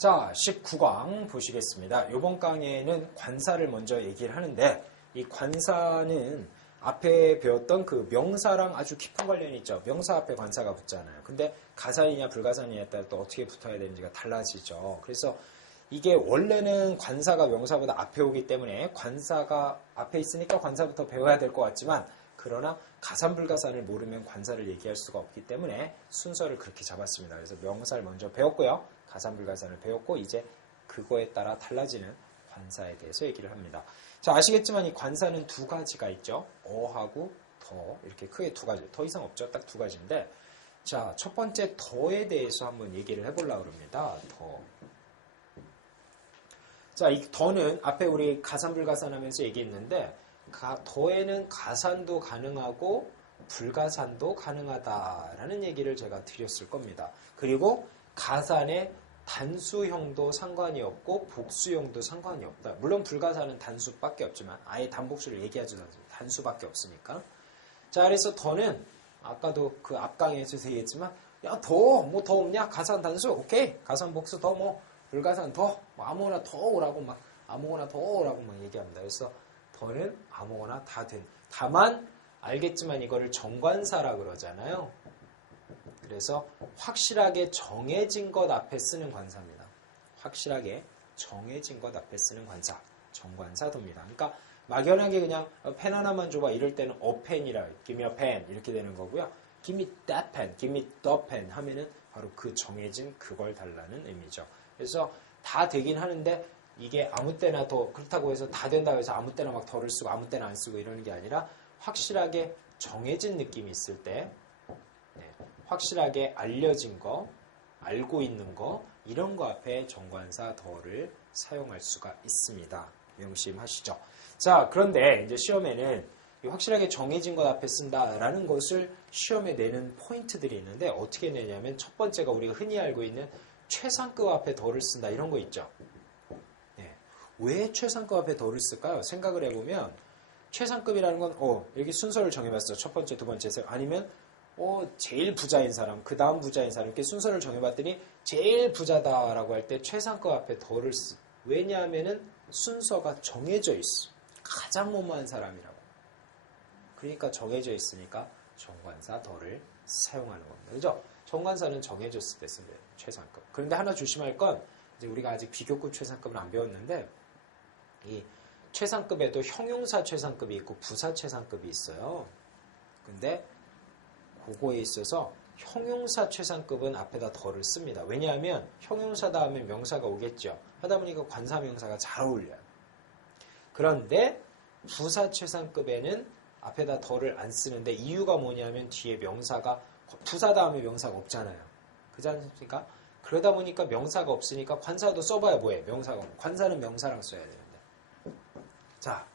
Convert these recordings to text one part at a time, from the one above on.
자, 19강 보시겠습니다. 이번 강의에는 관사를 먼저 얘기를 하는데 이 관사는 앞에 배웠던 그 명사랑 아주 깊은 관련이 있죠. 명사 앞에 관사가 붙잖아요. 근데 가산이냐 불가산이냐에 따라 또 어떻게 붙어야 되는지가 달라지죠. 그래서 이게 원래는 관사가 명사보다 앞에 오기 때문에 관사가 앞에 있으니까 관사부터 배워야 될 것 같지만 그러나 가산 불가산을 모르면 관사를 얘기할 수가 없기 때문에 순서를 그렇게 잡았습니다. 그래서 명사를 먼저 배웠고요. 가산 불가산을 배웠고 이제 그거에 따라 달라지는 관사에 대해서 얘기를 합니다. 자, 아시겠지만 이 관사는 두 가지가 있죠. 어하고 더 이렇게 크게 두 가지. 더 이상 없죠. 딱 두 가지인데 자, 첫 번째 더에 대해서 한번 얘기를 해보려고 합니다. 더. 자, 이 더는 앞에 우리 가산 불가산 하면서 얘기했는데 더에는 가산도 가능하고 불가산도 가능하다라는 얘기를 제가 드렸을 겁니다. 그리고 가산에 단수형도 상관이 없고 복수형도 상관이 없다. 물론 불가산은 단수밖에 없지만 아예 단복수를 얘기하지도 않습니다. 단수밖에 없으니까. 자, 그래서 더는 아까도 그 앞강에서 얘기했지만 야, 뭐 더 없냐? 가산 단수 오케이. 가산 복수 더 뭐 불가산 더 뭐 아무거나 더 오라고 막 아무거나 더 오라고 막 얘기합니다. 그래서 더는 아무거나 다 된. 다만 알겠지만 이거를 정관사라 그러잖아요. 그래서 확실하게 정해진 것 앞에 쓰는 관사입니다. 확실하게 정해진 것 앞에 쓰는 관사. 정관사도입니다. 그러니까 막연하게 그냥 펜 하나만 줘봐 이럴 때는 a pen이라 give me a pen 이렇게 되는 거고요. give me that pen, give me the pen 하면은 바로 그 정해진 그걸 달라는 의미죠. 그래서 다 되긴 하는데 이게 아무 때나 더 그렇다고 해서 다 된다고 해서 아무 때나 막 더를 쓰고 아무 때나 안 쓰고 이러는 게 아니라 확실하게 정해진 느낌이 있을 때 확실하게 알려진 거, 알고 있는 거 이런 거 앞에 정관사 더를 사용할 수가 있습니다. 명심하시죠. 자, 그런데 이제 시험에는 확실하게 정해진 것 앞에 쓴다라는 것을 시험에 내는 포인트들이 있는데 어떻게 내냐면 첫 번째가 우리가 흔히 알고 있는 최상급 앞에 더를 쓴다 이런 거 있죠. 왜 최상급 앞에 더를 쓸까요? 생각을 해보면 최상급이라는 건 여기 순서를 정해봤어. 첫 번째, 두 번째, 세 아니면 제일 부자인 사람, 그 다음 부자인 사람 이렇게 순서를 정해봤더니 제일 부자다라고 할 때 최상급 앞에 더를 쓰. 왜냐하면은 순서가 정해져 있어. 가장 못마한 사람이라고. 그러니까 정해져 있으니까 정관사 더를 사용하는 겁니다. 그죠? 정관사는 정해졌을 때 쓰는 최상급. 그런데 하나 조심할 건 이제 우리가 아직 비교급 최상급을 안 배웠는데 이 최상급에도 형용사 최상급이 있고 부사 최상급이 있어요. 근데 그거에 있어서 형용사 최상급은 앞에다 더를 씁니다. 왜냐하면 형용사 다음에 명사가 오겠죠. 하다 보니까 관사명사가 잘 어울려요. 그런데 부사 최상급에는 앞에다 더를 안 쓰는데 이유가 뭐냐면 뒤에 명사가 부사 다음에 명사가 없잖아요. 그렇지 않습니까? 그러다 보니까 명사가 없으니까 관사도 써봐야 뭐해? 명사가 관사는 명사랑 써야 되는데. 자,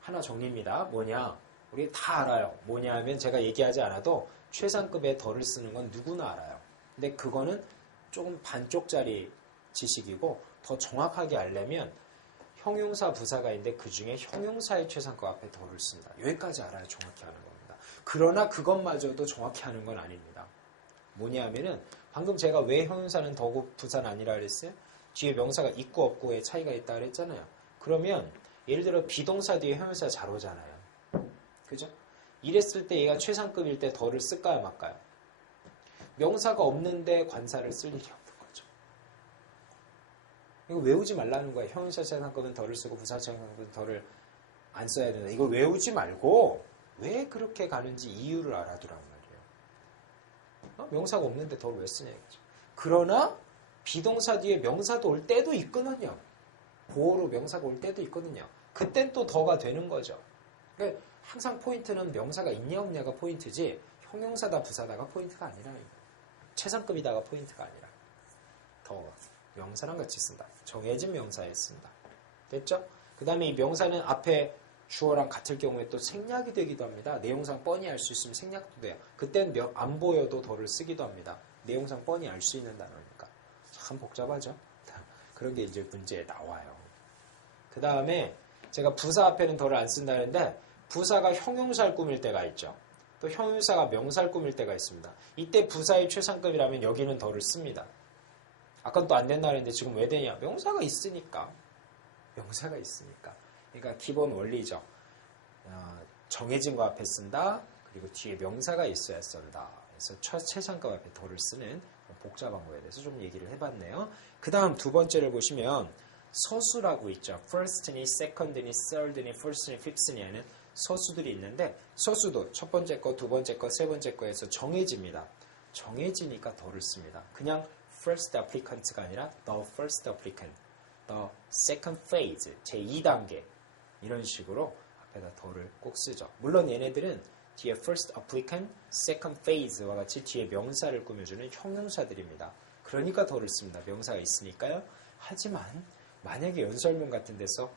하나 정리입니다. 뭐냐? 우리 다 알아요. 뭐냐 하면 제가 얘기하지 않아도 최상급에 더를 쓰는 건 누구나 알아요. 근데 그거는 조금 반쪽짜리 지식이고 더 정확하게 알려면 형용사 부사가 있는데 그 중에 형용사의 최상급 앞에 더를 쓴다. 여기까지 알아야 정확히 하는 겁니다. 그러나 그것마저도 정확히 하는 건 아닙니다. 뭐냐 하면은 방금 제가 왜 형용사는 더고 부사는 아니라 그랬어요? 뒤에 명사가 있고 없고의 차이가 있다 그랬잖아요. 그러면 예를 들어 비동사 뒤에 형용사 잘 오잖아요. 그죠? 이랬을 때 얘가 최상급일 때 더를 쓸까요 말까요? 명사가 없는데 관사를 쓸 일이 없는 거죠. 이거 외우지 말라는 거예요. 형용사 최상급은 더를 쓰고 부사 최상급은 더를 안 써야 된다. 이걸 외우지 말고 왜 그렇게 가는지 이유를 알아두란 말이에요. 명사가 없는데 더를 왜 쓰냐 이거죠. 그러나 비동사 뒤에 명사도 올 때도 있거든요. 보어로 명사가 올 때도 있거든요. 그땐 또 더가 되는 거죠. 그러니까 항상 포인트는 명사가 있냐 없냐가 포인트지 형용사다 부사다가 포인트가 아니라 최상급이다가 포인트가 아니라 더 명사랑 같이 쓴다. 정해진 명사에 쓴다. 됐죠? 그 다음에 이 명사는 앞에 주어랑 같을 경우에 또 생략이 되기도 합니다. 내용상 뻔히 알 수 있으면 생략도 돼요. 그땐 안 보여도 더를 쓰기도 합니다. 내용상 뻔히 알 수 있는 단어니까. 참 복잡하죠? 그런 게 이제 문제에 나와요. 그 다음에 제가 부사 앞에는 더를 안 쓴다는데 부사가 형용사를 꾸밀 때가 있죠. 또 형용사가 명사를 꾸밀 때가 있습니다. 이때 부사의 최상급이라면 여기는 더를 씁니다. 아까 또 안 된다 그랬는데 지금 왜 되냐? 명사가 있으니까. 명사가 있으니까. 그러니까 기본 원리죠. 정해진 거 앞에 쓴다. 그리고 뒤에 명사가 있어야 쓴다. 그래서 최상급 앞에 더를 쓰는 복잡한 거에 대해서 좀 얘기를 해봤네요. 그 다음 두 번째를 보시면 서수라고 있죠. first니, second니, third니, fourth니, fifth니 하는 서수들이 있는데 서수도 첫 번째 거, 두 번째 거, 세 번째 거에서 정해집니다. 정해지니까 더를 씁니다. 그냥 first applicant가 아니라 the first applicant, the second phase, 제2단계 이런 식으로 앞에다 더를 꼭 쓰죠. 물론 얘네들은 뒤에 first applicant, second phase와 같이 뒤에 명사를 꾸며주는 형용사들입니다. 그러니까 더를 씁니다. 명사가 있으니까요. 하지만 만약에 연설문 같은 데서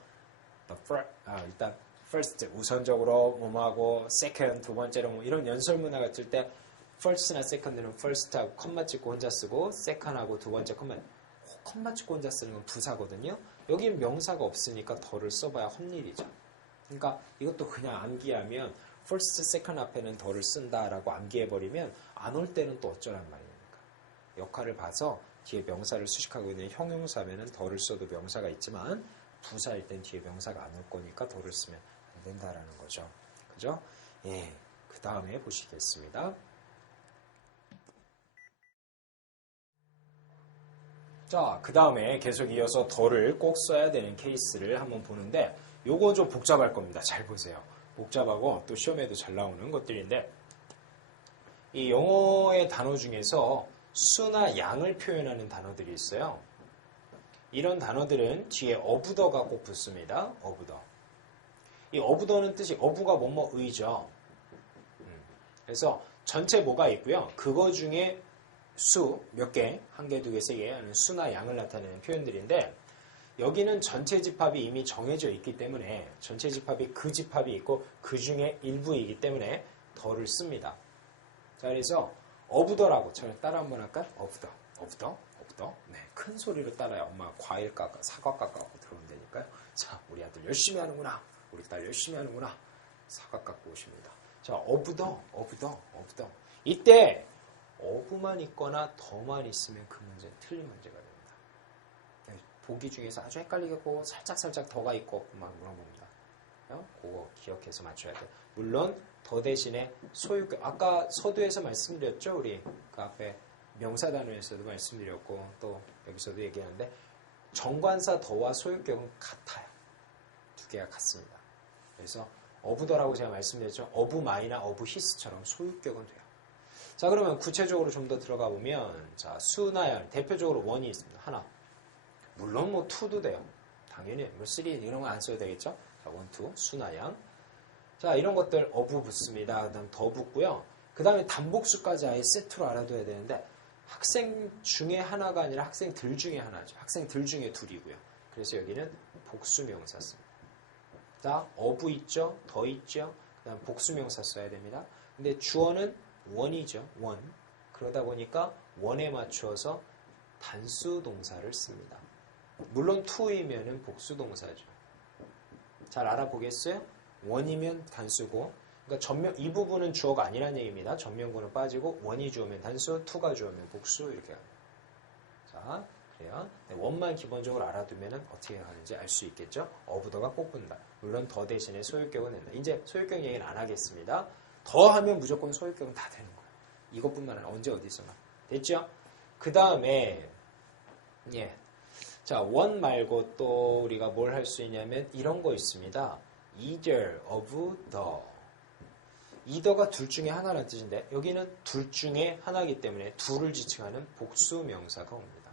일단 first 우선적으로 뭐하고 second 두 번째로 뭐 이런 연설문화 같을 때 first나 second는 first하고 컴마 찍고 혼자 쓰고 second하고 두 번째 컴마 찍고 혼자 쓰는 건 부사거든요. 여기 명사가 없으니까 더를 써봐야 헛일이죠. 그러니까 이것도 그냥 암기하면 first, second 앞에는 더를 쓴다라고 암기해버리면 안 올 때는 또 어쩌란 말입니까? 역할을 봐서 뒤에 명사를 수식하고 있는 형용사면은 더를 써도 명사가 있지만 부사일 땐 뒤에 명사가 안 올 거니까 더를 쓰면 안 된다라는 거죠. 그죠? 예. 그 다음에 보시겠습니다. 자, 그 다음에 계속 이어서 더를 꼭 써야 되는 케이스를 한번 보는데 요거 좀 복잡할 겁니다. 잘 보세요. 복잡하고 또 시험에도 잘 나오는 것들인데 이 영어의 단어 중에서 수나 양을 표현하는 단어들이 있어요. 이런 단어들은 뒤에 어부더가 꼭 붙습니다. 어부더. 이 어부더는 뜻이 어부가 뭐뭐의죠. 그래서 전체 뭐가 있고요. 그거 중에 수 몇 개, 한 개, 두 개, 세 개 하는 수나 양을 나타내는 표현들인데 여기는 전체 집합이 이미 정해져 있기 때문에 전체 집합이 그 집합이 있고 그 중에 일부이기 때문에 더를 씁니다. 자, 그래서 어부더라고 저를 따라 한번 할까? 어부더. 네, 큰 소리로 따라요. 엄마 과일 깎아, 사과 깎아갖고 들어온다니까요. 자, 우리 아들 열심히 하는구나. 우리 딸 열심히 하는구나. 사과 깎고 오십니다. 자, 어부더. 이때 어부만 있거나 더만 있으면 그 문제는 틀린 문제가 됩니다. 보기 중에서 아주 헷갈리고 살짝 더가 있고 없고만 물어봅니다. 그거 기억해서 맞춰야 돼요. 물론 더 대신에 소유격, 아까 서두에서 말씀드렸죠. 우리 그 앞에 명사 단어에서도 말씀드렸고 또 여기서도 얘기하는데 정관사 더와 소유격은 같아요. 두 개가 같습니다. 그래서 어부더라고 제가 말씀드렸죠. 어부 마이나 어부 히스처럼 소유격은 돼요. 자, 그러면 구체적으로 좀 더 들어가 보면 자, 수나 양 대표적으로 원이 있습니다. 하나. 물론 뭐 투도 돼요. 당연히 뭐 쓰리 이런 거 안 써도 되겠죠. 자, 원, 투, 수나 양. 자, 이런 것들 어부 붙습니다. 그 다음 더 붙고요. 그 다음에 단복수까지 아예 세트로 알아둬야 되는데 학생 중에 하나가 아니라 학생들 중에 하나죠. 학생들 중에 둘이고요. 그래서 여기는 복수명사 씁니다. 자, 어부 있죠. 더 있죠. 그 다음 복수명사 써야 됩니다. 근데 주어는 원이죠. 원. 그러다 보니까 원에 맞추어서 단수 동사를 씁니다. 물론 to이면은 복수 동사죠. 잘 알아보겠어요? 원이면 단수고, 그러니까 이 부분은 주어가 아니란 얘기입니다. 전면구는 빠지고 원이 주어면 단수, to가 주어면 복수 이렇게 합니다. 자, 그래요. 원만 기본적으로 알아두면 어떻게 하는지 알 수 있겠죠. 어부더가 꼭 붙는다. 물론 더 대신에 소유격은 된다. 이제 소유격 얘기는 안 하겠습니다. 더 하면 무조건 소유격은 다 되는 거예요. 이것뿐만 아니라 언제 어디서나. 됐죠? 그 다음에 예. 자, 원 말고 또 우리가 뭘 할 수 있냐면 이런 거 있습니다. either of the. either가 둘 중에 하나라는 뜻인데 여기는 둘 중에 하나이기 때문에 둘을 지칭하는 복수명사가 옵니다.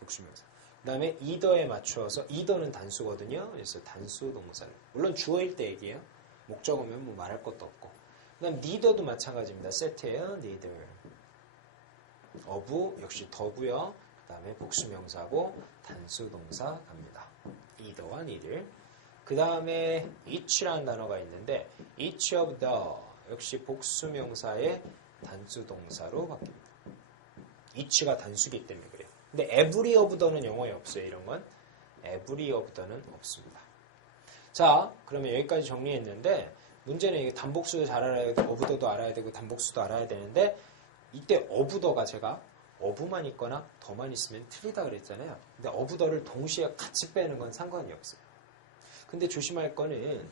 복수명사. 그 다음에 either에 맞추어서 either는 단수거든요. 그래서 단수 동사를. 물론 주어일 때 얘기해요. 목적어면 뭐 말할 것도 없고. 그 다음 neither도 마찬가지입니다. 세트예요. neither. of 역시 더고요. 그 다음에 복수명사고 단수동사 갑니다. either와 neither. 그 다음에 each라는 단어가 있는데 each of the 역시 복수명사의 단수동사로 바뀝니다. each가 단수기 때문에 그래요. 근데 every of the는 영어에 없어요. 이런 건 every of the는 없습니다. 자, 그러면 여기까지 정리했는데 문제는 이게 단복수도 잘 알아야 되고 어부더도 알아야 되고 단복수도 알아야 되는데 이때 어부더가 제가 어부만 있거나 더만 있으면 틀리다 그랬잖아요. 근데 어부 더를 동시에 같이 빼는 건 상관이 없어요. 근데 조심할 거는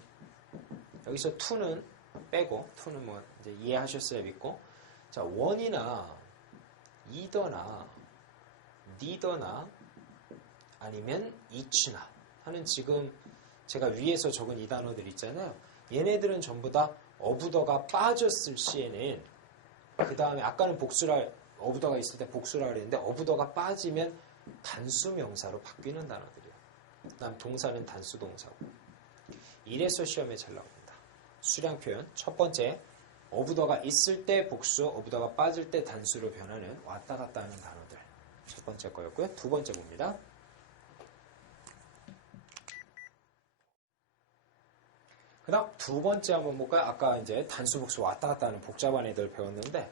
여기서 to는 빼고, to는 뭐 이제 이해하셨어야 믿고, 자, one이나 either나 neither나 아니면 each나 하는 지금 제가 위에서 적은 이 단어들 있잖아요. 얘네들은 전부 다 어부더가 빠졌을 시에는 그 다음에 아까는 복수라 어부더가 있을 때 복수라 그랬는데 어부더가 빠지면 단수 명사로 바뀌는 단어들이에요. 그다음 동사는 단수 동사고. 이래서 시험에 잘 나옵니다. 수량 표현 첫 번째 어부더가 있을 때 복수, 어부더가 빠질 때 단수로 변하는 왔다 갔다 하는 단어들. 첫 번째 거였고요. 두 번째 봅니다. 그 다음 두 번째 한번 볼까요? 아까 이제 단수 복수 왔다 갔다 하는 복잡한 애들 배웠는데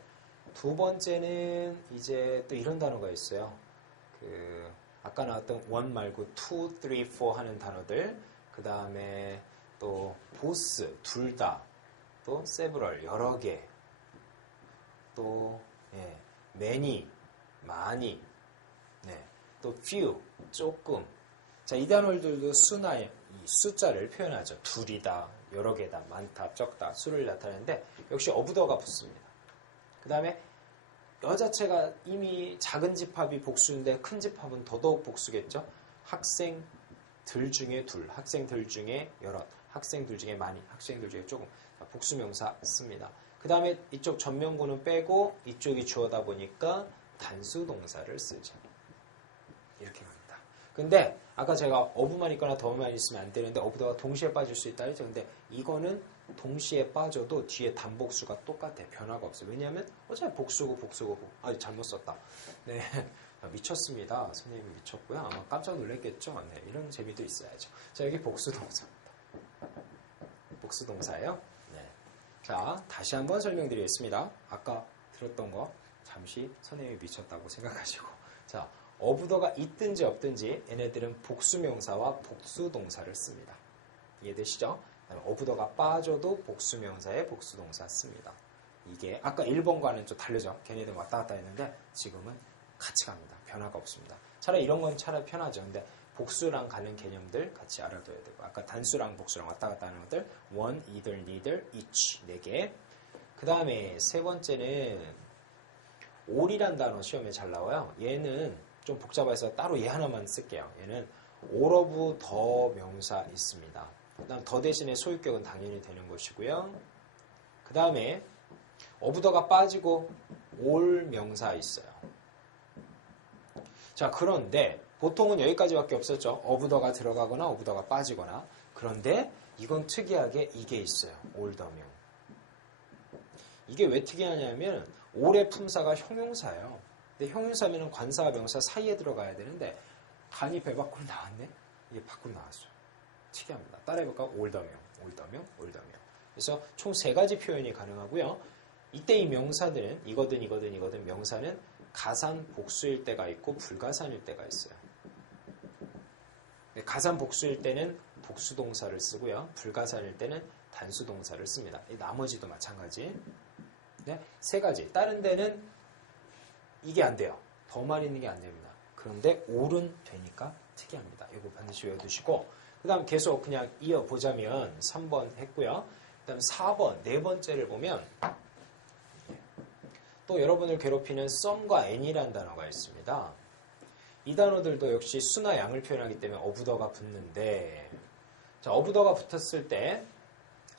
두 번째는 이제 또 이런 단어가 있어요. 아까 나왔던 one 말고 two, three, four 하는 단어들. 그 다음에 또 both, 둘 다. 또 several, 여러 개. 또 many, 많이. 또 few, 조금. 자, 이 단어들도 수나 이 숫자를 표현하죠. 둘이다, 여러 개다, 많다, 적다, 수를 나타내는데 역시 어부더가 붙습니다. 그 다음에 여 자체가 이미 작은 집합이 복수인데 큰 집합은 더더욱 복수겠죠. 학생들 중에 둘, 학생들 중에 여럿, 학생들 중에 많이, 학생들 중에 조금. 복수명사 씁니다. 그 다음에 이쪽 전면구는 빼고 이쪽이 주어다 보니까 단수동사를 쓰죠. 이렇게 갑니다. 근데 아까 제가 어부만 있거나 더만 있으면 안 되는데 어부더가 동시에 빠질 수 있다 했죠. 근데 이거는 동시에 빠져도 뒤에 단복수가 똑같아. 변화가 없어요. 왜냐하면 어차피 복수고 잘못 썼다. 네, 미쳤습니다. 선생님이 미쳤고요. 아마 깜짝 놀랐겠죠. 네, 이런 재미도 있어야죠. 자, 여기 복수동사입니다. 복수동사예요. 네. 자, 다시 한번 설명드리겠습니다. 아까 들었던 거 잠시 선생님이 미쳤다고 생각하시고. 자, 어부더가 있든지 없든지 얘네들은 복수명사와 복수동사를 씁니다. 이해되시죠? 어부더가 빠져도 복수명사에 복수동사 씁니다. 이게 아까 1번과는 좀 다르죠. 걔네들 왔다 갔다 했는데 지금은 같이 갑니다. 변화가 없습니다. 차라리 이런 건 차라리 편하죠. 근데 복수랑 가는 개념들 같이 알아둬야 되고 아까 단수랑 복수랑 왔다 갔다 하는 것들 one, either, neither, each 4개. 그 다음에 세 번째는 all이란 단어 시험에 잘 나와요. 얘는 좀 복잡해서 따로 얘 하나만 쓸게요. 얘는 all of the 명사 있습니다. 그 다음 더 대신에 소유격은 당연히 되는 것이고요. 그 다음에 어부더가 빠지고 all 명사 있어요. 자, 그런데 보통은 여기까지밖에 없었죠. 어부더가 들어가거나 어부더가 빠지거나. 그런데 이건 특이하게 이게 있어요. 올더명. 이게 왜 특이하냐면 올의 품사가 형용사예요. 근데 형용사면 관사와 명사 사이에 들어가야 되는데 간이 배 밖으로 나왔네? 이게 밖으로 나왔어요. 특이합니다. 따라해볼까요? 올더명. 그래서 총 3가지 표현이 가능하고요. 이때 이 명사들은 이거든 명사는 가산 복수일 때가 있고 불가산일 때가 있어요. 가산 복수일 때는 복수동사를 쓰고요. 불가산일 때는 단수동사를 씁니다. 나머지도 마찬가지. 네? 3가지. 다른 데는 이게 안 돼요. 더만 있는 게 안 됩니다. 그런데 올은 되니까 특이합니다. 이거 반드시 외워두시고 그 다음 계속 그냥 이어보자면 3번 했고요. 그 다음 4번, 4번째를 보면 또 여러분을 괴롭히는 some과 any라는 단어가 있습니다. 이 단어들도 역시 수나 양을 표현하기 때문에 어부더가 붙는데 자, 어부더가 붙었을 때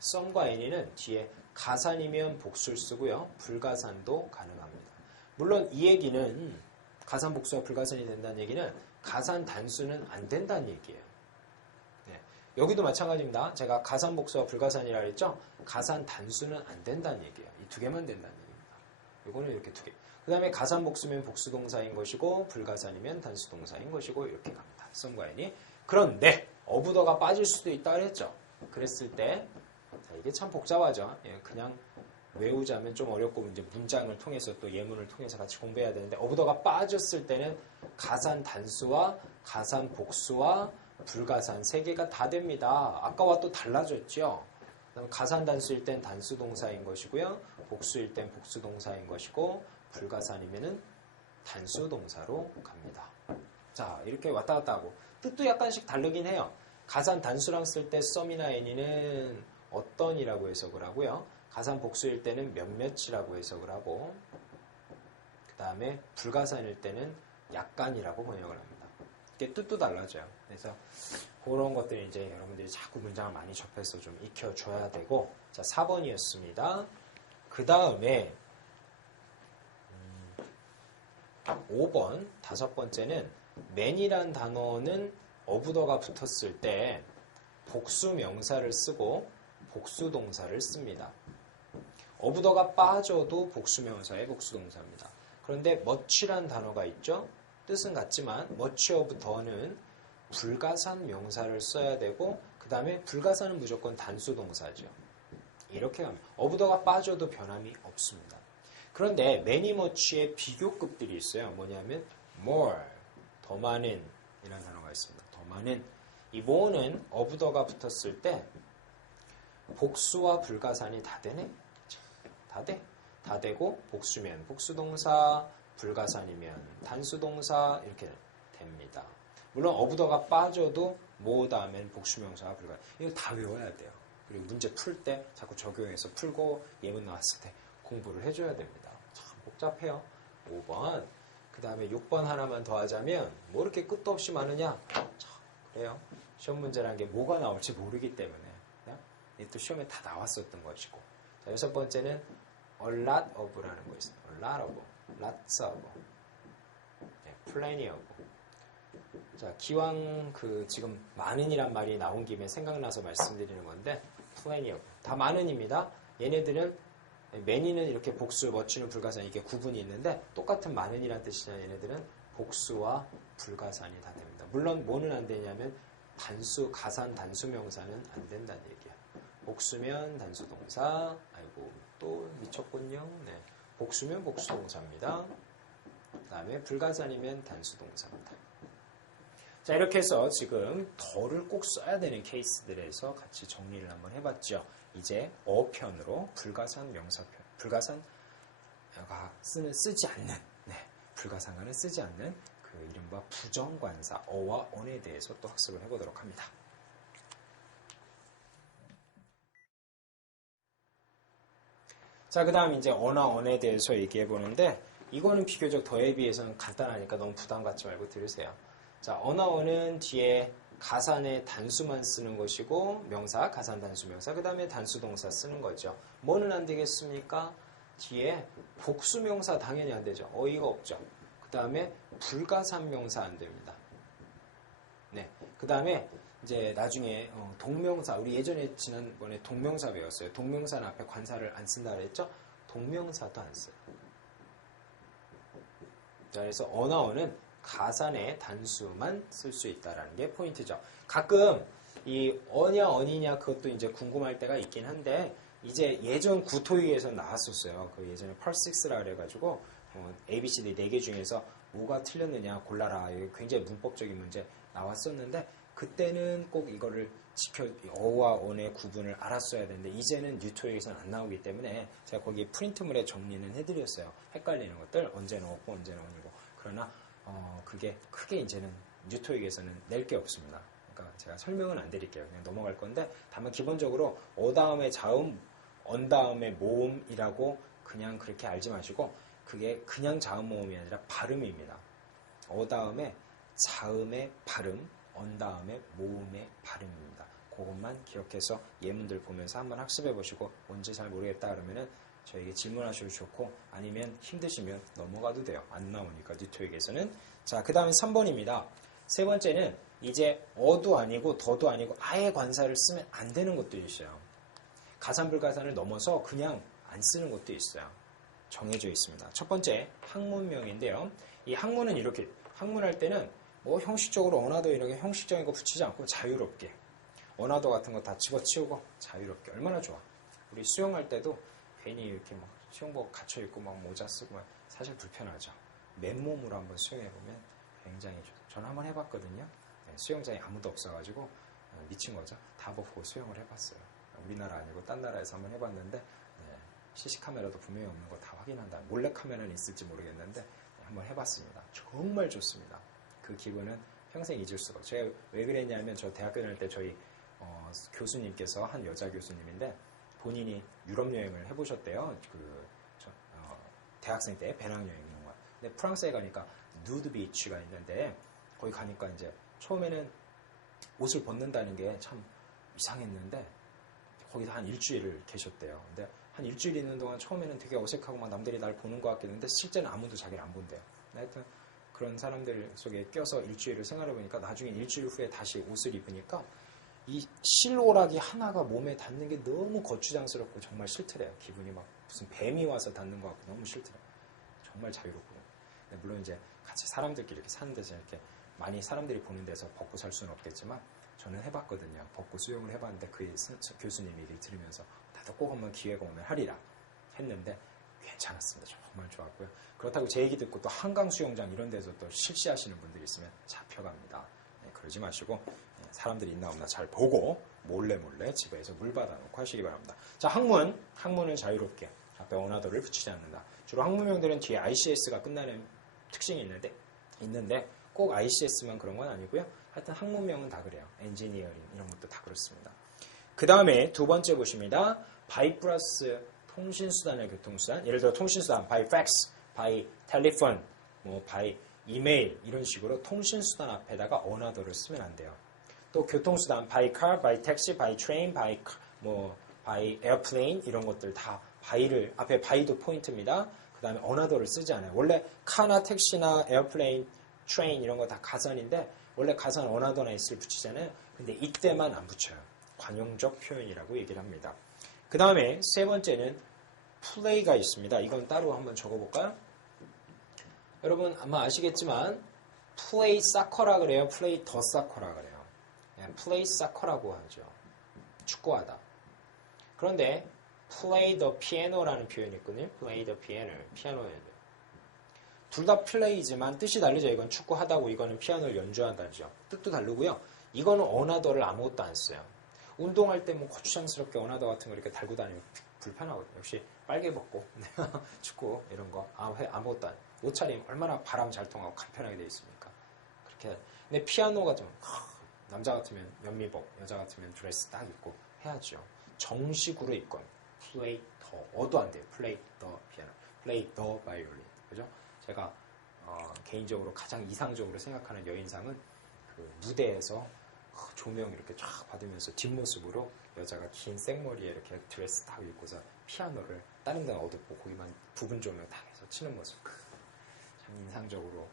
some과 any는 뒤에 가산이면 복수를 쓰고요. 불가산도 가능합니다. 물론 이 얘기는 가산 복수와 불가산이 된다는 얘기는 가산 단수는 안 된다는 얘기예요. 네. 여기도 마찬가지입니다. 제가 가산 복수와 불가산이라 했죠. 가산 단수는 안 된다는 얘기예요. 이 2개만 된다는 얘기입니다. 이거는 이렇게 2개. 그 다음에 가산 복수면 복수동사인 것이고 불가산이면 단수동사인 것이고 이렇게 갑니다. some과 any. 그런데 어부더가 빠질 수도 있다 그랬죠. 그랬을 때 자, 이게 참 복잡하죠. 예, 그냥 외우자면 좀 어렵고 이제 문장을 통해서 또 예문을 통해서 같이 공부해야 되는데 어부더가 빠졌을 때는 가산 단수와 가산 복수와 불가산 3개가 다 됩니다. 아까와 또 달라졌죠. 가산 단수일 땐 단수 동사인 것이고요. 복수일 땐 복수 동사인 것이고 불가산이면은 단수 동사로 갑니다. 자, 이렇게 왔다 갔다 하고 뜻도 약간씩 다르긴 해요. 가산 단수랑 쓸 때 some이나 any는 어떤이라고 해석을 하고요. 가산 복수일 때는 몇몇이라고 해석을 하고 그 다음에 불가산일 때는 약간이라고 번역을 합니다. 이게 뜻도 달라져요. 그래서 그런 것들이 이제 여러분들이 자꾸 문장을 많이 접해서 좀 익혀줘야 되고 자 4번이었습니다. 그 다음에 5번 다섯 번째는 man이란 단어는 어부더가 붙었을 때 복수 명사를 쓰고 복수 동사를 씁니다. 어부더가 빠져도 복수 명사의 복수 동사입니다. 그런데 much란 단어가 있죠. 뜻은 같지만 much of the는 불가산 명사를 써야 되고 그 다음에 불가산은 무조건 단수 동사죠. 이렇게 가면 어부더가 빠져도 변함이 없습니다. 그런데 many much의 비교급들이 있어요. 뭐냐면 more, 더 많은 이라는 단어가 있습니다. 더 많은. 이 more는 어부더가 붙었을 때 복수와 불가산이 다 되네? 다 돼. 다 되고 복수면 복수동사, 불가산이면 단수동사 이렇게 됩니다. 물론 어부더가 빠져도 more 다음엔 복수명사가 불가산. 이거 다 외워야 돼요. 그리고 문제 풀 때 자꾸 적용해서 풀고 예문 나왔을 때 공부를 해줘야 됩니다. 참 복잡해요. 5번. 그 다음에 6번 하나만 더 하자면 뭐 이렇게 끝도 없이 많으냐? 참 그래요. 시험 문제라는 게 뭐가 나올지 모르기 때문에 또 시험에 다 나왔었던 것이고 자, 6번째는 a lot of라는 거 있어요. a lot of, lots of, plenty of. 자, 기왕 지금 많은이란 말이 나온 김에 생각나서 말씀드리는 건데 plenty of. 다 많은입니다. 얘네들은 many는 이렇게 복수, much는 불가산 이렇게 구분이 있는데 똑같은 많은이란 뜻이잖아요. 얘네들은 복수와 불가산이 다 됩니다. 물론 뭐는 안 되냐면 단수, 가산, 단수 명사는 안 된다는 얘기야. 복수면 단수 동사, 아이고 또 미쳤군요. 네. 복수면 복수 동사입니다. 그 다음에 불가산이면 단수 동사입니다. 자, 이렇게 해서 지금 더를 꼭 써야 되는 케이스들에서 같이 정리를 한번 해봤죠. 이제 어편으로 불가산 명사편, 불가산가 쓰지 않는, 불가산가는 쓰지 않는 그 이른바 부정관사 어와 on에 대해서 또 학습을 해보도록 합니다. 자, 그 다음 이제 어나 on에 대해서 얘기해 보는데 이거는 비교적 더에 비해서는 간단하니까 너무 부담 갖지 말고 들으세요. 자, 어나 on은 뒤에 가산의 단수만 쓰는 것이고 명사, 가산 단수 명사, 그 다음에 단수 동사 쓰는 거죠. 뭐는 안 되겠습니까? 뒤에 복수 명사 당연히 안 되죠. 어이가 없죠. 그 다음에 불가산 명사 안 됩니다. 네. 그 다음에 이제 나중에 동명사, 우리 예전에 지난번에 동명사 배웠어요. 동명사는 앞에 관사를 안 쓴다 그랬죠? 동명사도 안 써요. 자, 그래서 어나어는 가산의 단수만 쓸 수 있다라는 게 포인트죠. 가끔 이 어냐 어니냐 그것도 이제 궁금할 때가 있긴 한데 이제 예전 구토익에서 나왔었어요. 그 예전에 펄6라 그래가지고 ABCD 4개 중에서 뭐가 틀렸느냐 골라라. 이게 굉장히 문법적인 문제 나왔었는데 그때는 꼭 이거를 어와 on의 구분을 알았어야 되는데 이제는 뉴토익에서는 안 나오기 때문에 제가 거기 프린트물에 정리는 해드렸어요. 헷갈리는 것들 언제는 어고 언제는 on이고. 그러나 그게 크게 이제는 뉴토익에서는 낼 게 없습니다. 그러니까 제가 설명은 안 드릴게요. 그냥 넘어갈 건데 다만 기본적으로 어 다음에 자음, 언 다음에 모음이라고 그냥 그렇게 알지 마시고 그게 그냥 자음 모음이 아니라 발음입니다. 어 다음에 자음의 발음, 언 다음에 모음의 발음입니다. 그것만 기억해서 예문들 보면서 한번 학습해 보시고 뭔지 잘 모르겠다 그러면은 저에게 질문하셔도 좋고 아니면 힘드시면 넘어가도 돼요. 안 나오니까 뉴토익에서는. 자, 그 다음에 3번입니다. 세 번째는 이제 어도 아니고 더도 아니고 아예 관사를 쓰면 안 되는 것도 있어요. 가산불가산을 넘어서 그냥 안 쓰는 것도 있어요. 정해져 있습니다. 첫 번째 학문명인데요. 이 학문은 이렇게 학문할 때는 뭐 형식적으로 언어도 이렇게 형식적인 거 붙이지 않고 자유롭게 언어도 같은 거 다 집어치우고 자유롭게 얼마나 좋아. 우리 수영할 때도 괜히 이렇게 막 수영복 갇혀 있고 막 모자 쓰고 막 사실 불편하죠. 맨몸으로 한번 수영해 보면 굉장히 좋죠. 저는 한번 해봤거든요. 수영장에 아무도 없어가지고 미친 거죠. 다 벗고 수영을 해봤어요. 우리나라 아니고 딴 나라에서 한번 해봤는데 CC 카메라도 분명히 없는 거 다 확인한다. 몰래 카메라는 있을지 모르겠는데 한번 해봤습니다. 정말 좋습니다. 그 기분은 평생 잊을 수가 없어요. 제가 왜 그랬냐면 저 대학교 다닐 때 저희 교수님께서 한 여자 교수님인데 본인이 유럽 여행을 해보셨대요. 대학생 때 배낭여행 이런 거. 근데 프랑스에 가니까 누드 비치가 있는데 거기 가니까 이제 처음에는 옷을 벗는다는 게 참 이상했는데 거기서 한 일주일을 계셨대요. 근데 한 일주일 있는 동안 처음에는 되게 어색하고 막 남들이 날 보는 것 같긴 한데 실제는 아무도 자기를 안 본대요. 하여튼 그런 사람들 속에 껴서 일주일을 생활해 보니까 나중에 일주일 후에 다시 옷을 입으니까 이 실오라기 하나가 몸에 닿는 게 너무 거추장스럽고 정말 싫더래요. 기분이 막 무슨 뱀이 와서 닿는 것 같고 너무 싫더래요. 정말 자유롭고요. 물론 이제 같이 사람들끼리 이렇게 사는 데서 이렇게 많이 사람들이 보는 데서 벗고 살 수는 없겠지만 저는 해봤거든요. 벗고 수영을 해봤는데 그 교수님 얘기를 들으면서 나도 꼭 한번 기회가 오면 하리라 했는데 괜찮았습니다. 정말 좋았고요. 그렇다고 제 얘기 듣고 또 한강 수영장 이런 데서 또 실시하시는 분들이 있으면 잡혀갑니다. 그러지 마시고 사람들이 있나 없나 잘 보고 몰래 집에서 물 받아놓고 하시기 바랍니다. 자, 항문은 자유롭게 앞에 언어도를 붙이지 않는다. 주로 항문명들은 뒤에 ICS가 끝나는 특징이 있는데 꼭 ICS만 그런 건 아니고요. 하여튼 항문명은 다 그래요. 엔지니어링 이런 것도 다 그렇습니다. 그 다음에 두 번째 보십니다. by 플러스 통신수단의 교통수단. 예를 들어 통신수단 by fax, by telephone, by email 이런 식으로 통신수단 앞에다가 언어도를 쓰면 안 돼요. 또 교통수단 by car, by taxi, by train, by airplane 이런 것들 다 by를 앞에 by도 포인트입니다. 그 다음에 언어도를 쓰지 않아요. 원래 카나 택시나 에어플레인, 트레인 이런 거 다 가선인데 원래 가선 언어도나 s를 붙이잖아요. 근데 이때만 안 붙여요. 관용적 표현이라고 얘기를 합니다. 그 다음에 세 번째는 play가 있습니다. 이건 따로 한번 적어볼까요? 여러분 아마 아시겠지만 play soccer라 그래요. play the soccer라 그래요. play soccer라고 하죠. 축구하다. 그런데 play the piano라는 표현이 있거든요. play the piano, 피아노예요. 둘 다 play지만 뜻이 다르죠. 이건 축구하다고 이거는 피아노를 연주한다죠. 뜻도 다르고요. 이거는 언어도를 아무것도 안 써요. 운동할 때 뭐 거추장스럽게 언어도 같은 거 이렇게 달고 다니면 불편하거든요. 역시 빨개 벗고 축구 이런 거 아무것도 안. 옷차림 얼마나 바람 잘 통하고 간편하게 되어 있습니까? 그렇게. 근데 피아노가 좀 남자 같으면 연미복, 여자 같으면 드레스 딱 입고 해야죠. 정식으로 입건 play the 어도 안 돼요. play the piano, play the violin. 그죠? 제가 개인적으로 가장 이상적으로 생각하는 여인상은 그 무대에서 조명 이렇게 쫙 받으면서 뒷모습으로 여자가 긴 생머리에 이렇게 드레스 딱 입고서 피아노를 다른 데는 어둡고 거기만 부분 조명 딱 해서 치는 모습. 참 인상적으로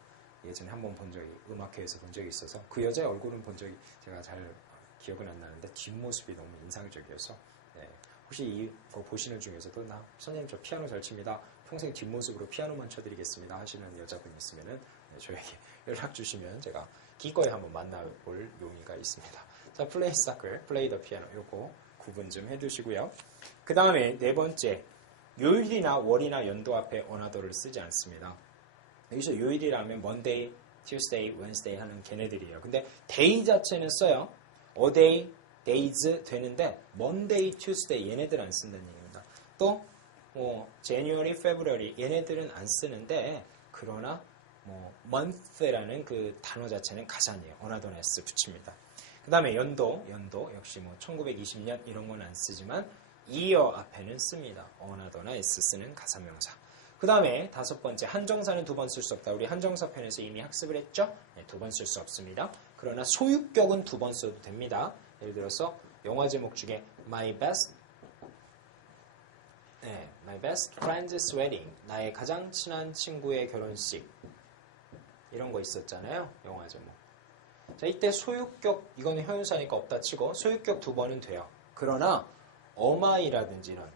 예전에 한번 본 적이 음악회에서 본 적이 있어서 그 여자의 얼굴은 본 적이 제가 잘 기억은 안 나는데 뒷모습이 너무 인상적이어서 혹시 이거 보시는 중에서도 나 선생님 저 피아노 잘 칩니다. 평생 뒷모습으로 피아노만 쳐드리겠습니다 하시는 여자분 있으면은 저에게 연락 주시면 제가 기꺼이 한번 만나볼 용의가 있습니다. 자, play soccer, play the piano 요거 구분 좀 해두시고요. 그 다음에 네 번째 요일이나 월이나 연도 앞에 언어도를 쓰지 않습니다. 여기서 요일이라면 Monday, Tuesday, Wednesday 하는 걔네들이에요. 근데 day 자체는 써요. a day, days 되는데 Monday, Tuesday 얘네들 안 쓴다는 얘기입니다. 또 January, February 얘네들은 안 쓰는데 그러나 month라는 그 단어 자체는 가산이에요. 언어도나 s 붙입니다. 그 다음에 연도 역시 1920년 이런 건 안 쓰지만 year 앞에는 씁니다. 언어도나 s 쓰는 가산명사. 그 다음에 다섯 번째 한정사는 두 번 쓸 수 없다. 우리 한정사 편에서 이미 학습을 했죠? 두 번 쓸 수 없습니다. 그러나 소유격은 두 번 써도 됩니다. 예를 들어서 영화 제목 중에 My best friend's wedding 나의 가장 친한 친구의 결혼식 이런 거 있었잖아요. 영화 제목. 자, 이때 소유격 이거는 형용사니까 없다 치고 소유격 두 번은 돼요. 그러나 어마이라든지 이런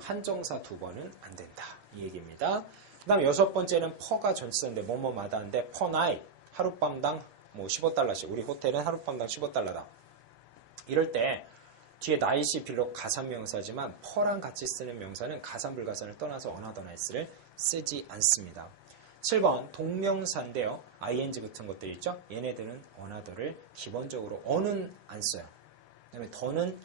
한정사 두 번은 안 된다. 이 얘기입니다. 그 다음 여섯 번째는 퍼가 전치사인데 뭐뭐마다인데 per night 하룻밤당 15달러씩 우리 호텔은 하룻밤당 15달러다. 이럴 때 뒤에 night이 비록 가산명사지만 per랑 같이 쓰는 명사는 가산불가산을 떠나서 언어도나 s를 쓰지 않습니다. 7번 동명사인데요. ing 같은 것들 있죠. 얘네들은 언어도를 기본적으로 어는 안 써요. 그 다음에 더는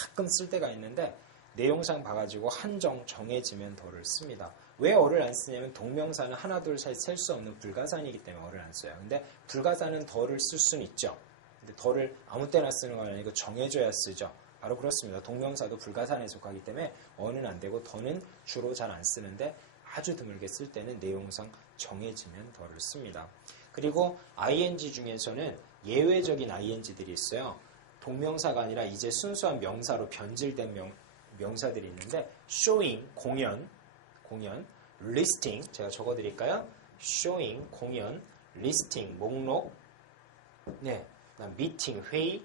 가끔 쓸 때가 있는데 내용상 봐가지고 한정 정해지면 더를 씁니다. 왜 어를 안 쓰냐면 동명사는 하나 둘 셋 셀 수 없는 불가산이기 때문에 어를 안 써요. 근데 불가산은 더를 쓸 수는 있죠. 근데 더를 아무 때나 쓰는 건 아니고 정해줘야 쓰죠. 바로 그렇습니다. 동명사도 불가산에 속하기 때문에 어는 안 되고 더는 주로 잘 안 쓰는데 아주 드물게 쓸 때는 내용상 정해지면 더를 씁니다. 그리고 ing 중에서는 예외적인 ing들이 있어요. 동명사가 아니라 이제 순수한 명사로 변질된 명사들이 있는데 showing, 공연, listing, 제가 적어드릴까요? showing, 공연, listing, 목록, 네, 그다음 meeting, 회의.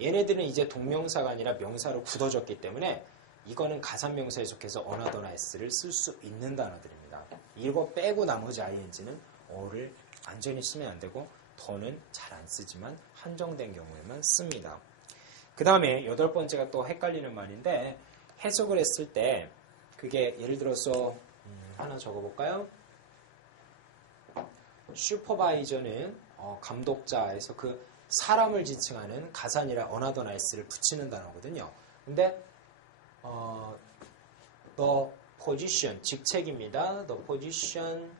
얘네들은 이제 동명사가 아니라 명사로 굳어졌기 때문에 이거는 가산명사에 속해서 어나더나 s를 쓸 수 있는 단어들입니다. 이거 빼고 나머지 ing는 어를 완전히 쓰면 안 되고 더는 잘 안 쓰지만 한정된 경우에만 씁니다. 그 다음에 8번째가 또 헷갈리는 말인데 해석을 했을 때 그게 예를 들어서 하나 적어볼까요? 슈퍼바이저는 감독자에서 그 사람을 지칭하는 가산이라 어나더나 s를 붙이는 단어거든요. 근데 the position, 직책입니다. the position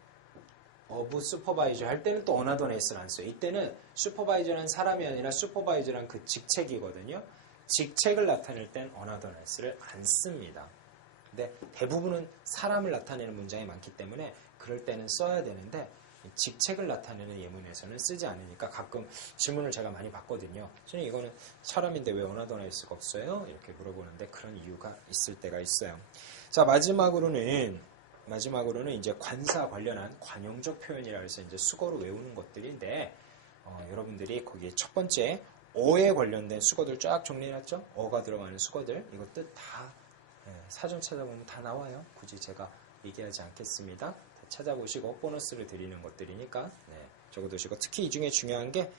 of supervisor 할 때는 또 어나더나 s를 안 써요. 이때는 슈퍼바이저는 사람이 아니라 슈퍼바이저란 그 직책이거든요. 직책을 나타낼 땐 어나더나 s를 안 씁니다. 근데 대부분은 사람을 나타내는 문장이 많기 때문에 그럴 때는 써야 되는데 직책을 나타내는 예문에서는 쓰지 않으니까 가끔 질문을 제가 많이 받거든요. 선생님 이거는 사람인데 왜 어나더나 s가 없어요? 이렇게 물어보는데 그런 이유가 있을 때가 있어요. 자, 마지막으로는 이제 관사 관련한 관용적 표현이라 해서 이제 수거로 외우는 것들인데 여러분들이 거기에 첫 번째 어에 관련된 수거들 쫙 정리해놨죠? 어가 들어가는 수거들 이거 뜻 다 사전 찾아보면 다 나와요. 굳이 제가 얘기하지 않겠습니다. 다 찾아보시고 보너스를 드리는 것들이니까 적어두시고 특히 이 중에 중요한 게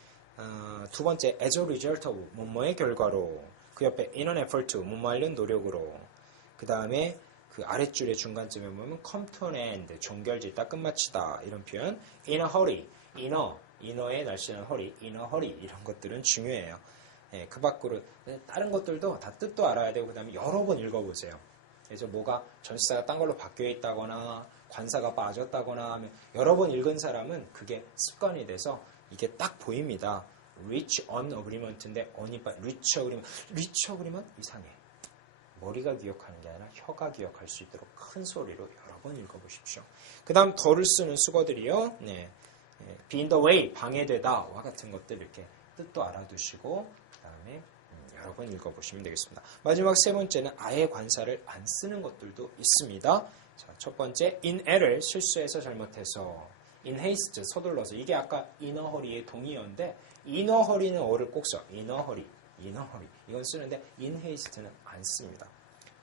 두 번째 as a result of 뭐뭐의 결과로 그 옆에 in an effort to 뭐뭐 하려는 노력으로 그 다음에 그 아랫줄의 중간쯤에 보면 come to an end 종결짓다 끝마치다 이런 표현 in a hurry in어의 날씬한 허리 in a hurry 이런 것들은 중요해요. 그 밖으로 다른 것들도 다 뜻도 알아야 되고 그 다음에 여러 번 읽어보세요. 그래서 뭐가 전치사가 딴 걸로 바뀌어 있다거나 관사가 빠졌다거나 하면 여러 번 읽은 사람은 그게 습관이 돼서 이게 딱 보입니다. reach on agreement인데 on이 reach agreement 이상해. 머리가 기억하는 게 아니라 혀가 기억할 수 있도록 큰 소리로 여러 번 읽어보십시오. 그 다음 더를 쓰는 수거들이요. be in the way, 방해되다 와 같은 것들 이렇게 뜻도 알아두시고 그 다음에 여러 번 읽어보시면 되겠습니다. 마지막 세 번째는 아예 관사를 안 쓰는 것들도 있습니다. 자, 첫 번째 in error, 실수해서 잘못해서 in haste, 서둘러서 이게 아까 in a hurry의 동의어인데 in a hurry는 어를 꼭 써. in a hurry 이건 쓰는데 in haste는 안 씁니다.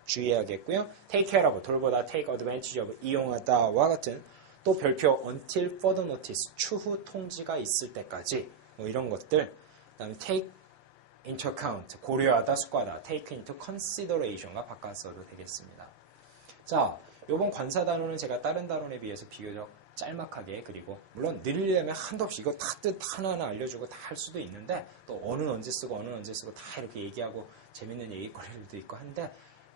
주의해야겠고요. take care of, 돌보다 take advantage of, 이용하다와 같은 또 별표 until further notice, 추후 통지가 있을 때까지 뭐 이런 것들 그 다음에 take into account, 고려하다, 숙고하다 take into consideration과 바꿨어도 되겠습니다. 자, 이번 관사 단어는 제가 다른 단원에 비해서 비교적 짤막하게 그리고 물론 늘리려면 한도 없이 이거 다 뜻 하나하나 알려주고 다 할 수도 있는데 또 어는 언제 쓰고 다 이렇게 얘기하고 재밌는 얘기거리들도 있고 한데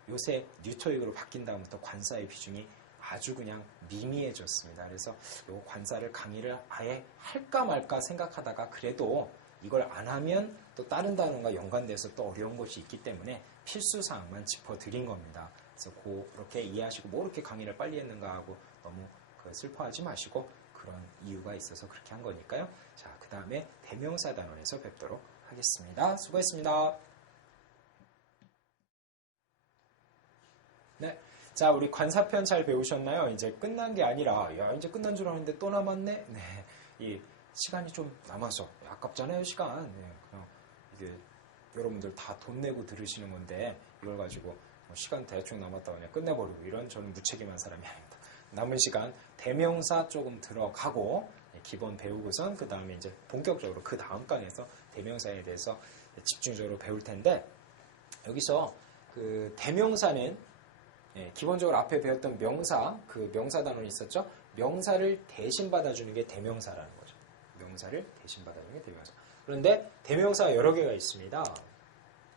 요새 뉴토익으로 바뀐 다음부터 관사의 비중이 아주 그냥 미미해졌습니다. 그래서 요 관사를 강의를 아예 할까 말까 생각하다가 그래도 이걸 안 하면 또 다른 단어가 연관돼서 또 어려운 것이 있기 때문에 필수 사항만 짚어드린 겁니다. 그래서 그렇게 이해하시고 뭐 이렇게 강의를 빨리 했는가 하고 너무 슬퍼하지 마시고 그런 이유가 있어서 그렇게 한 거니까요. 자, 그 다음에 대명사 단원에서 뵙도록 하겠습니다. 수고했습니다. 네. 자, 우리 관사편 잘 배우셨나요? 이제 끝난 게 아니라, 이제 끝난 줄 알았는데 또 남았네? 네. 이 시간이 좀 남아서, 아깝잖아요, 시간. 네. 그냥 이게 여러분들 다 돈 내고 들으시는 건데, 이걸 가지고 시간 대충 남았다고 그냥 끝내버리고, 이런 저는 무책임한 사람이 아닙니다. 남은 시간 대명사 조금 들어가고, 기본 배우고선, 그 다음에 이제 본격적으로 그 다음 강에서 대명사에 대해서 집중적으로 배울 텐데, 여기서 그 대명사는 기본적으로 앞에 배웠던 명사, 그 명사 단원이 있었죠? 명사를 대신 받아주는 게 대명사라는 거죠. 명사를 대신 받아주는 게 대명사. 그런데 대명사가 여러 개가 있습니다.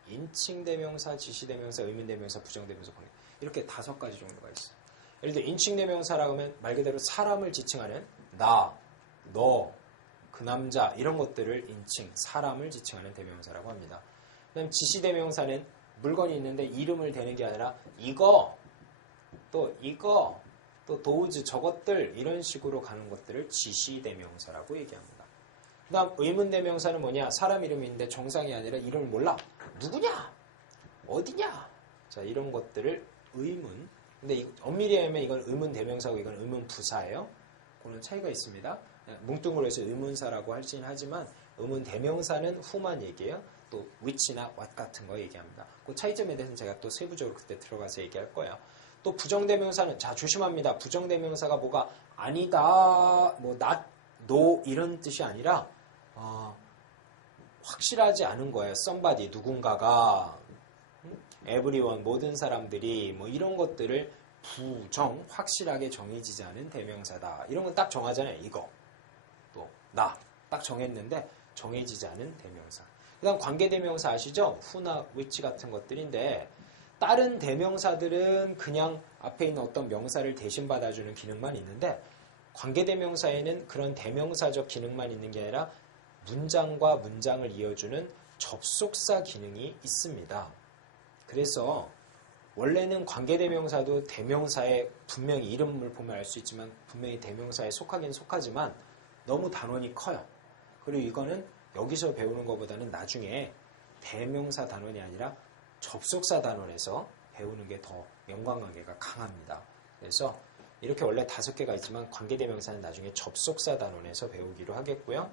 인칭 대명사, 지시 대명사, 의문 대명사, 부정 대명사, 이렇게 5가지 정도가 있어요. 예를 들어 인칭대명사라고 하면 말 그대로 사람을 지칭하는 나, 너, 그 남자 이런 것들을 인칭, 사람을 지칭하는 대명사라고 합니다. 그다음 지시대명사는 물건이 있는데 이름을 대는 게 아니라 이거, 또 이거, 또 도우즈 저것들 이런 식으로 가는 것들을 지시대명사라고 얘기합니다. 그 다음 의문대명사는 뭐냐? 사람 이름인데 정상이 아니라 이름을 몰라. 누구냐? 어디냐? 자, 이런 것들을 의문. 근데 엄밀히 하면 이건 의문대명사고 이건 의문부사예요. 그런 차이가 있습니다. 뭉뚱그려 해서 의문사라고 하긴 하지만 의문대명사는 후만 얘기해요. 또 which나 what 같은 거 얘기합니다. 그 차이점에 대해서는 제가 또 세부적으로 그때 들어가서 얘기할 거예요. 또 부정대명사는 자 조심합니다. 부정대명사가 뭐가 아니다, 뭐 not, no 이런 뜻이 아니라 확실하지 않은 거예요. somebody 누군가가, everyone 모든 사람들이 뭐 이런 것들을 부정 확실하게 정해지지 않은 대명사다. 이런 건 딱 정하잖아요. 이거 또 나 딱 정했는데 정해지지 않은 대명사. 그다음 관계대명사 아시죠? who나 which 같은 것들인데 다른 대명사들은 그냥 앞에 있는 어떤 명사를 대신 받아주는 기능만 있는데 관계대명사에는 그런 대명사적 기능만 있는 게 아니라 문장과 문장을 이어주는 접속사 기능이 있습니다. 그래서 원래는 관계대명사도 대명사에 분명히 이름을 보면 알 수 있지만 분명히 대명사에 속하긴 속하지만 너무 단원이 커요. 그리고 이거는 여기서 배우는 것보다는 나중에 대명사 단원이 아니라 접속사 단원에서 배우는 게 더 연관관계가 강합니다. 그래서 이렇게 원래 5개가 있지만 관계대명사는 나중에 접속사 단원에서 배우기로 하겠고요.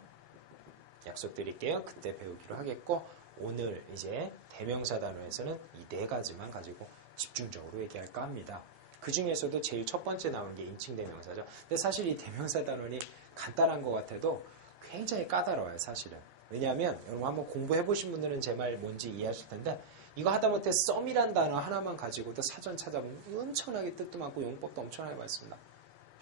약속드릴게요. 그때 배우기로 하겠고 오늘 이제 대명사 단원에서는 이 4가지만 가지고 집중적으로 얘기할까 합니다. 그 중에서도 제일 첫 번째 나오는 게 인칭대명사죠. 근데 사실 이 대명사 단원이 간단한 것 같아도 굉장히 까다로워요. 사실은. 왜냐하면 여러분 한번 공부해보신 분들은 제 말 뭔지 이해하실 텐데 이거 하다못해 썸이란 단어 하나만 가지고도 사전 찾아보면 엄청나게 뜻도 많고 용법도 엄청나게 많습니다.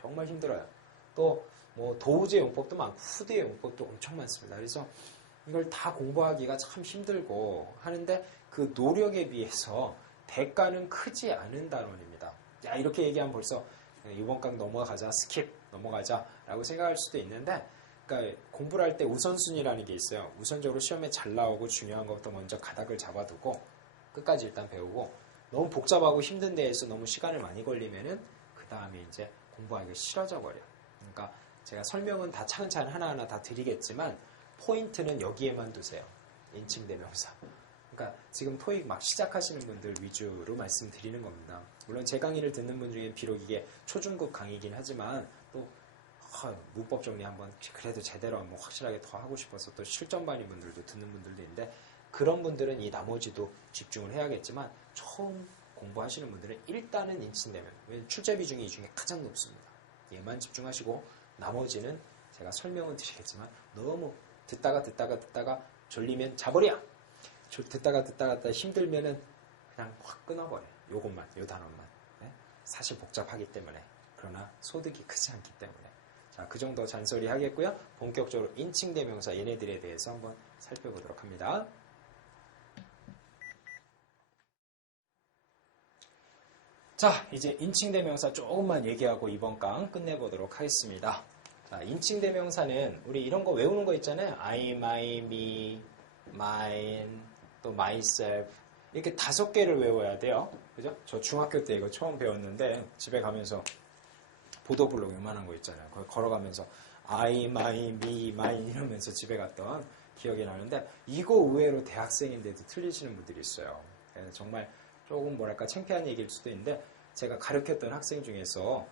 정말 힘들어요. 또 뭐 도우즈의 용법도 많고 후드의 용법도 엄청 많습니다. 그래서 이걸 다 공부하기가 참 힘들고 하는데 그 노력에 비해서 대가는 크지 않은 단원입니다. 야 이렇게 얘기하면 벌써 이번 강 넘어가자, 스킵 넘어가자 라고 생각할 수도 있는데 그러니까 공부를 할 때 우선순위라는 게 있어요. 우선적으로 시험에 잘 나오고 중요한 것부터 먼저 가닥을 잡아두고 끝까지 일단 배우고 너무 복잡하고 힘든 데에서 너무 시간을 많이 걸리면은 그 다음에 이제 공부하기가 싫어져 버려요. 그러니까 제가 설명은 다 차근차근 하나하나 다 드리겠지만 포인트는 여기에만 두세요. 인칭대명사. 그러니까 지금 토익 막 시작하시는 분들 위주로 말씀드리는 겁니다. 물론 제 강의를 듣는 분 중에 비록 이게 초중급 강의이긴 하지만 또 문법 정리 한번 그래도 제대로 한번 확실하게 더 하고 싶어서 또 실전반인 분들도 듣는 분들도 있는데 그런 분들은 이 나머지도 집중을 해야겠지만 처음 공부하시는 분들은 일단은 인칭대명사. 왜냐면 출제 비중이 이 중에 가장 높습니다. 얘만 집중하시고 나머지는 제가 설명은 드리겠지만 너무 듣다가 졸리면 자버려. 듣다가 힘들면은 그냥 확 끊어버려요. 요것만, 요 단어만. 네? 사실 복잡하기 때문에. 그러나 소득이 크지 않기 때문에. 자, 그 정도 잔소리 하겠고요. 본격적으로 인칭대명사 얘네들에 대해서 한번 살펴보도록 합니다. 자, 이제 인칭대명사 조금만 얘기하고 이번 강 끝내보도록 하겠습니다. 자, 인칭대명사는 우리 이런 거 외우는 거 있잖아요. I, my, me, mine, 또 myself 이렇게 5개를 외워야 돼요. 그죠? 저 중학교 때 이거 처음 배웠는데 집에 가면서 보도블록 요만한 거 있잖아요. 그걸 걸어가면서 I, my, me, mine 이러면서 집에 갔던 기억이 나는데 이거 의외로 대학생인데도 틀리시는 분들이 있어요. 정말 조금 뭐랄까 창피한 얘기일 수도 있는데 제가 가르쳤던 학생 중에서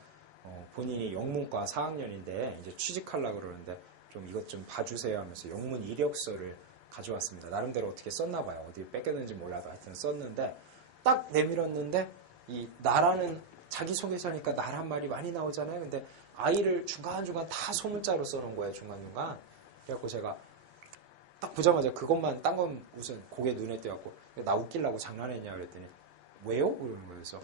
본인이 영문과 4학년인데 이제 취직하려고 그러는데 좀 이것 좀 봐주세요 하면서 영문 이력서를 가져왔습니다. 나름대로 어떻게 썼나 봐요. 어디 뺏겼는지 몰라도 하여튼 썼는데 딱 내밀었는데 이 나라는 자기소개서니까 나란 말이 많이 나오잖아요. 근데 아이를 중간중간 다 소문자로 써놓은 거예요. 중간중간. 그래갖고 제가 딱 보자마자 그것만 딴 건 우선 고개 눈에 띄었고 나 웃기려고 장난했냐 그랬더니 왜요? 그러는 거예요. 그래서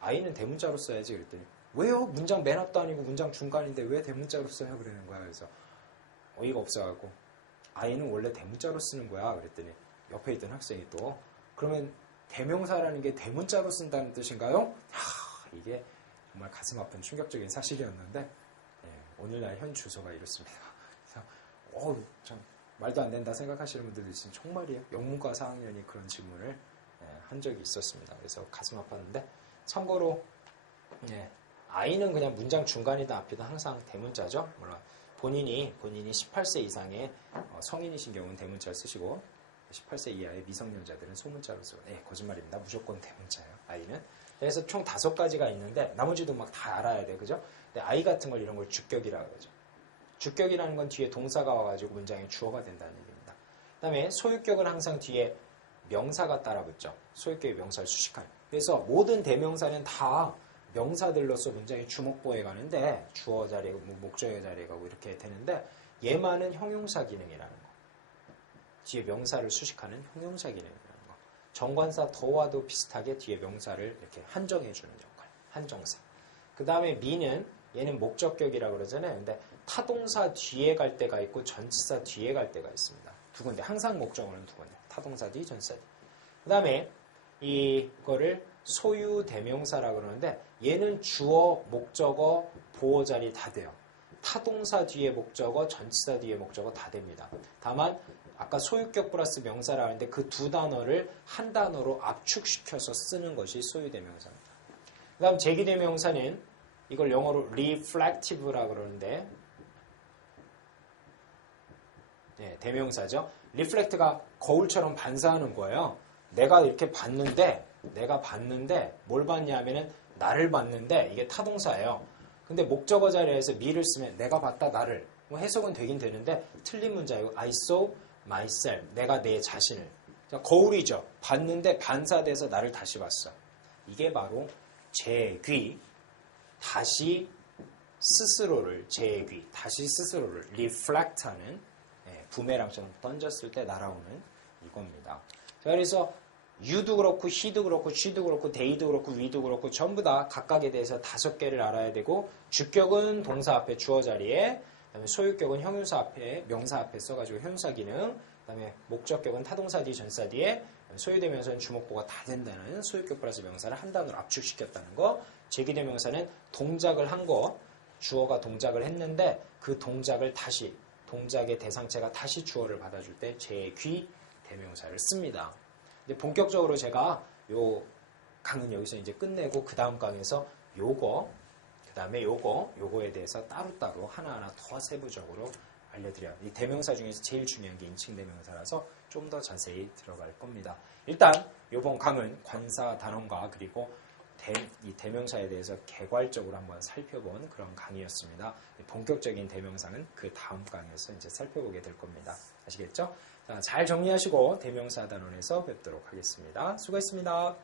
아이는 대문자로 써야지 그랬더니 왜요? 문장 맨 앞도 아니고 문장 중간인데 왜 대문자로 써요? 그러는 거야. 그래서 어이가 없어갖고 아이는 원래 대문자로 쓰는 거야. 그랬더니 옆에 있던 학생이 또 그러면 대명사라는 게 대문자로 쓴다는 뜻인가요? 이게 정말 가슴 아픈 충격적인 사실이었는데 오늘날 현 주소가 이렇습니다. 그래서 참 말도 안 된다 생각하시는 분들도 있으면 정말이에요. 영문과 4학년이 그런 질문을 한 적이 있었습니다. 그래서 가슴 아팠는데 참고로 아이는 그냥 문장 중간이든 앞이든 항상 대문자죠. 물론 본인이 18세 이상의 성인이신 경우는 대문자를 쓰시고 18세 이하의 미성년자들은 소문자로 쓰고 거짓말입니다. 무조건 대문자예요. 아이는. 그래서 총 5가지가 있는데 나머지도 막 다 알아야 돼요. 그죠? 근데 아이 같은 걸 이런 걸 주격이라고 그러죠. 주격이라는 건 뒤에 동사가 와가지고 문장에 주어가 된다는 얘기입니다. 그 다음에 소유격은 항상 뒤에 명사가 따라붙죠. 소유격이 명사를 수식하는. 그래서 모든 대명사는 다 명사들로서 문장이 주목보에 가는데 주어 자리에 목적어 자리에 가고 이렇게 되는데 얘만은 형용사 기능이라는 거. 뒤에 명사를 수식하는 형용사 기능이라는 거. 정관사 더와도 비슷하게 뒤에 명사를 이렇게 한정해주는 역할. 한정사. 그 다음에 미는 얘는 목적격이라고 그러잖아요. 근데 타동사 뒤에 갈 때가 있고 전치사 뒤에 갈 때가 있습니다. 두 군데. 항상 목적어는 두 군데. 타동사 뒤, 전치사 뒤. 그 다음에 이거를 소유 대명사라고 그러는데 얘는 주어, 목적어, 보어 자리 다 돼요. 타동사 뒤에 목적어, 전치사 뒤에 목적어 다 됩니다. 다만 아까 소유격 플러스 명사라고 하는데 그 두 단어를 한 단어로 압축시켜서 쓰는 것이 소유 대명사입니다. 그 다음 제기 대명사는 이걸 영어로 reflective라고 그러는데 대명사죠. reflect가 거울처럼 반사하는 거예요. 내가 이렇게 봤는데 뭘 봤냐면은 나를 봤는데 이게 타동사예요. 근데 목적어 자리에서 me를 쓰면 내가 봤다 나를 해석은 되긴 되는데 틀린 문자예요. I saw myself. 내가 내 자신을. 거울이죠. 봤는데 반사돼서 나를 다시 봤어. 이게 바로 재귀 다시 스스로를 다시 스스로를 reflect하는 부메랑처럼 던졌을 때 날아오는 이겁니다. 자, 그래서 you도 그렇고 he도 그렇고 she도 그렇고 they도 그렇고 we도 그렇고 전부 다 각각에 대해서 5개를 알아야 되고 주격은 동사 앞에 주어 자리에 그다음에 소유격은 형용사 앞에 명사 앞에 써가지고 형용사 기능 그다음에 목적격은 타동사 뒤 전사 뒤에 소유대명사는 주목보가 다 된다는 소유격 플러스 명사를 한 단어로 압축시켰다는 거 제기대명사는 동작을 한 거 주어가 동작을 했는데 그 동작을 다시 동작의 대상체가 다시 주어를 받아줄 때 제귀 대명사를 씁니다. 이제 본격적으로 제가 요 강은 여기서 이제 끝내고 그 다음 강에서 요거 그 다음에 요거에 대해서 따로따로 하나하나 더 세부적으로 알려드려요. 이 대명사 중에서 제일 중요한 게 인칭 대명사라서 좀 더 자세히 들어갈 겁니다. 일단 요번 강은 관사 단원과 그리고 이 대명사에 대해서 개괄적으로 한번 살펴본 그런 강의였습니다. 본격적인 대명사는 그 다음 강에서 이제 살펴보게 될 겁니다. 아시겠죠? 자, 잘 정리하시고 대명사 단원에서 뵙도록 하겠습니다. 수고했습니다.